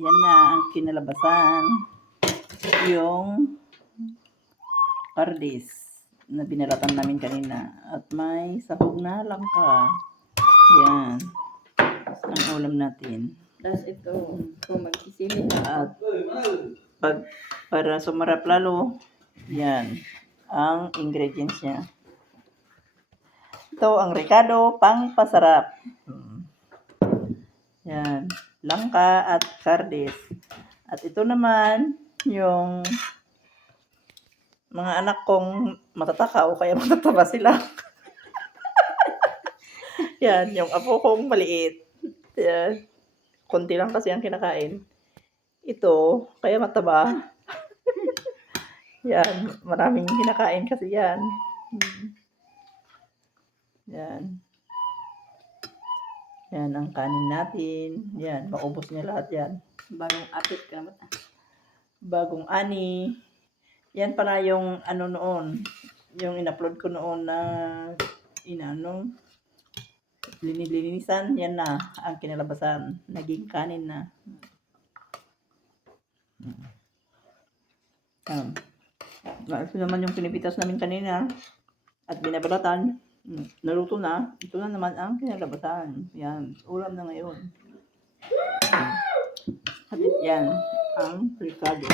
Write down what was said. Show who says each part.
Speaker 1: yan na ang kinalabasan. Yung kardis na binalatan namin kanina. At may sahog na langka. Yan. Ang ulam natin.
Speaker 2: Tapos ito, kung magsisili na.
Speaker 1: At pag, para sumarap lalo, yan, ang ingredients niya. Ito ang Ricardo pang pasarap. Hmm. Yan, langka at kardis. At ito naman, yung mga anak kong matatakaw, kaya matataba sila. yan, yung apo kong maliit. Yan. Konti lang kasi ang kinakain ito, kaya mataba. yan, maraming kinakain kasi yan. Hmm. Yan. Yan ang kanin natin. Yan, maubos niya lahat yan.
Speaker 2: Bagong apit ka ba?
Speaker 1: Bagong ani. Yan pala yung ano noon, yung in-upload ko noon na inano, linis-linisan, yan na ang kinalabasan. Naging kanin na. Um, naman yung pinipitas namin kanina at binabalatan. Mm, Naluto na. Ito na naman ang kinalabasan. Yan. Ulam na ngayon. At yan ang Ricardo.